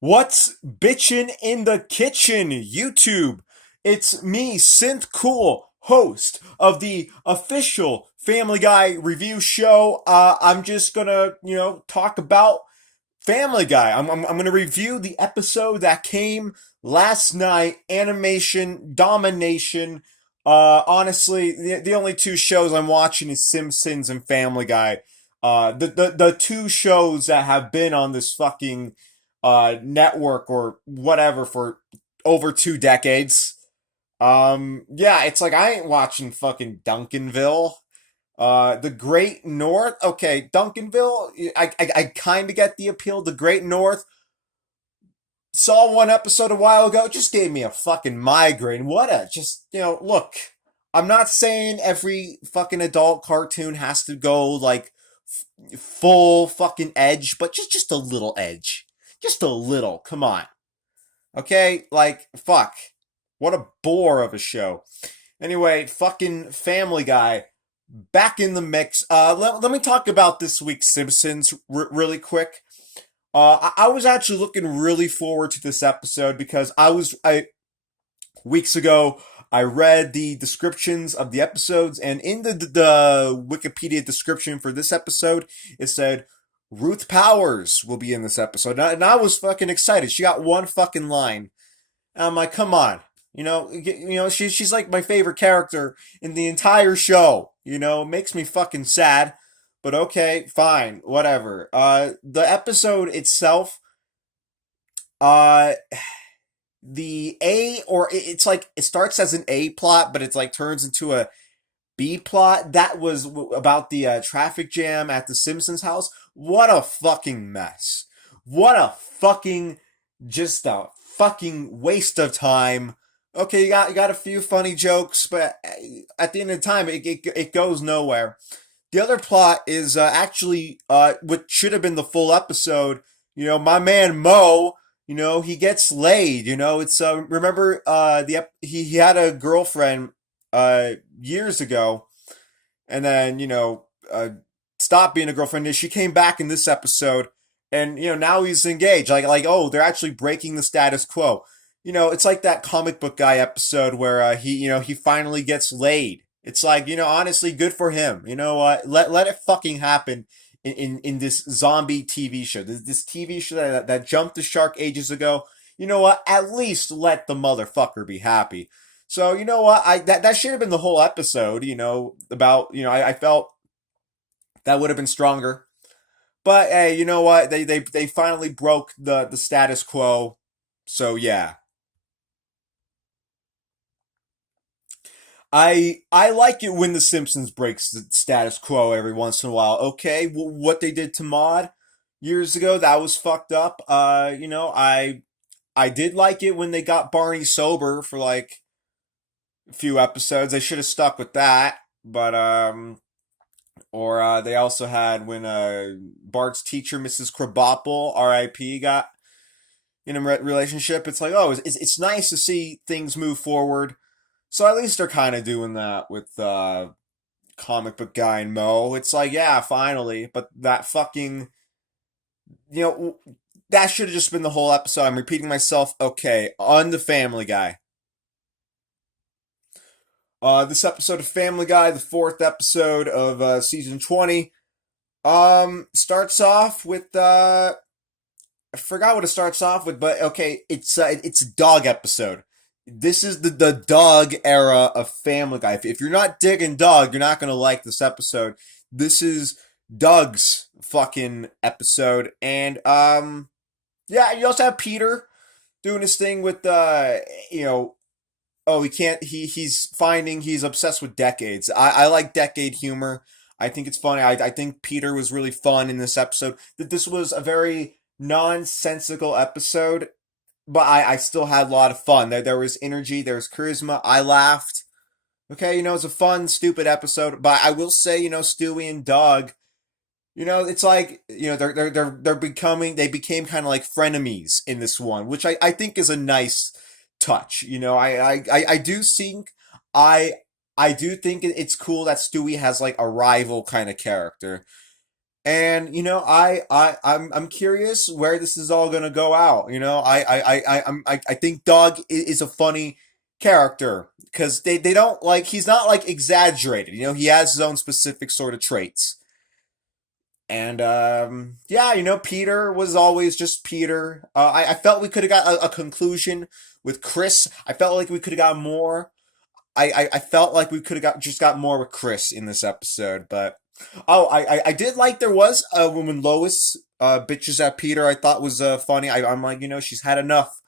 What's bitchin' in the kitchen, YouTube? It's me, Synth Cool, host of the official Family Guy review show. I'm just gonna, talk about Family Guy. I'm gonna review the episode that came last night, Animation Domination. Honestly, the only two shows I'm watching is Simpsons and Family Guy. The two shows that have been on this fucking network or whatever for over 2 decades. Yeah, it's like I ain't watching fucking Duncanville. The Great North. Okay, Duncanville. I kind of get the appeal. The Great North. Saw one episode a while ago. It just gave me a fucking migraine. What a just look. I'm not saying every fucking adult cartoon has to go like full fucking edge, but just a little edge. Just a little. Come on. Okay? Like, fuck. What a bore of a show. Anyway, fucking Family Guy back in the mix. Let me talk about this week's Simpsons really quick. I was actually looking really forward to this episode because I weeks ago I read the descriptions of the episodes, and in the Wikipedia description for this episode, it said Ruth Powers will be in this episode, and I was fucking excited. She got one fucking line. And I'm like, come on. She's like my favorite character in the entire show. It makes me fucking sad. But okay, fine, whatever. The episode itself, uh, the A, or it's like it starts as an A plot, but it's like turns into a B plot. That was about the traffic jam at the Simpsons house. What a fucking mess. What a fucking, just a fucking waste of time. Okay, you got a few funny jokes, but at the end of the time, it goes nowhere. The other plot is actually what should have been the full episode. My man Mo. He gets laid. It's remember he had a girlfriend years ago, and then stopped being a girlfriend. And she came back in this episode, and now he's engaged. Like oh, they're actually breaking the status quo. It's like that comic book guy episode where he finally gets laid. It's like honestly, good for him. You know what? Let it fucking happen. In this zombie TV show, this TV show that jumped the shark ages ago. You know what? At least let the motherfucker be happy. So you know what? That should have been the whole episode. About I felt that would have been stronger. But hey, you know what? They finally broke the status quo. So yeah, I like it when the Simpsons breaks the status quo every once in a while. Okay, what they did to Maud years ago, that was fucked up. I did like it when they got Barney sober for like a few episodes. They should have stuck with that. But or they also had when Bart's teacher, Mrs. Krabappel, R.I.P., got in a relationship. It's like, oh, it's nice to see things move forward. So at least they're kind of doing that with comic book guy and Mo. It's like, yeah, finally. But that fucking, you know, that should have just been the whole episode. I'm repeating myself. Okay, on the Family Guy. This episode of Family Guy, the fourth episode of season 20, starts off with I forgot what it starts off with, but okay, it's a dog episode. This is the dog era of Family Guy. If you're not digging Doug, you're not gonna like this episode. This is Doug's fucking episode, and yeah, you also have Peter doing his thing with you know, oh, he can't. He's obsessed with decades. I like decade humor. I think it's funny. I think Peter was really fun in this episode. That this was a very nonsensical episode, but I still had a lot of fun. There was energy, there was charisma. I laughed. Okay, it's a fun, stupid episode. But I will say, Stewie and Doug, it's like, they're becoming they became kind of like frenemies in this one, which I think is a nice touch. I do think I do think it's cool that Stewie has like a rival kind of character. And I'm curious where this is all gonna go out. I think Doug is a funny character because they don't like he's not like exaggerated. He has his own specific sort of traits. And yeah, Peter was always just Peter. I felt we could have got a conclusion with Chris. I felt like we could have got more. I felt like we could have got more with Chris in this episode, but oh, I did like there was when Lois bitches at Peter. I thought was funny. I'm like, she's had enough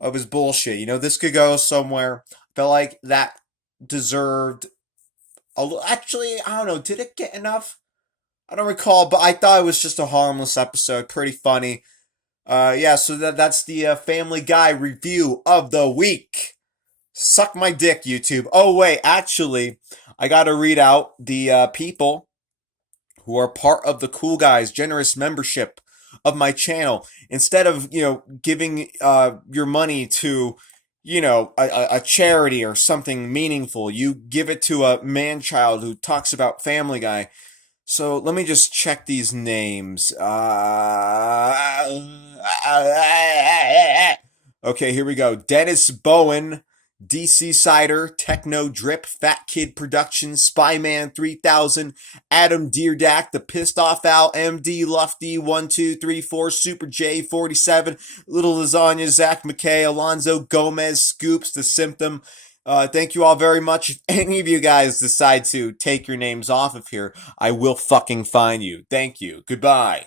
of his bullshit. This could go somewhere. Felt like that deserved actually, I don't know. Did it get enough? I don't recall, but I thought it was just a harmless episode. Pretty funny. Yeah. So that's the Family Guy review of the week. Suck my dick, YouTube. Oh wait, actually, I gotta read out the people who are part of the Cool Guys generous membership of my channel. Instead of giving your money to a charity or something meaningful, you give it to a man child who talks about Family Guy. So let me just check these names. Okay, here we go. Dennis Bowen, DC Cider, Techno Drip, Fat Kid Productions, Spyman 3000, Adam Deerdack, The Pissed Off Al, MD Lufty 1234, Super J 47, Little Lasagna, Zach McKay, Alonzo Gomez, Scoops, The Symptom. Thank you all very much. If any of you guys decide to take your names off of here, I will fucking find you. Thank you. Goodbye.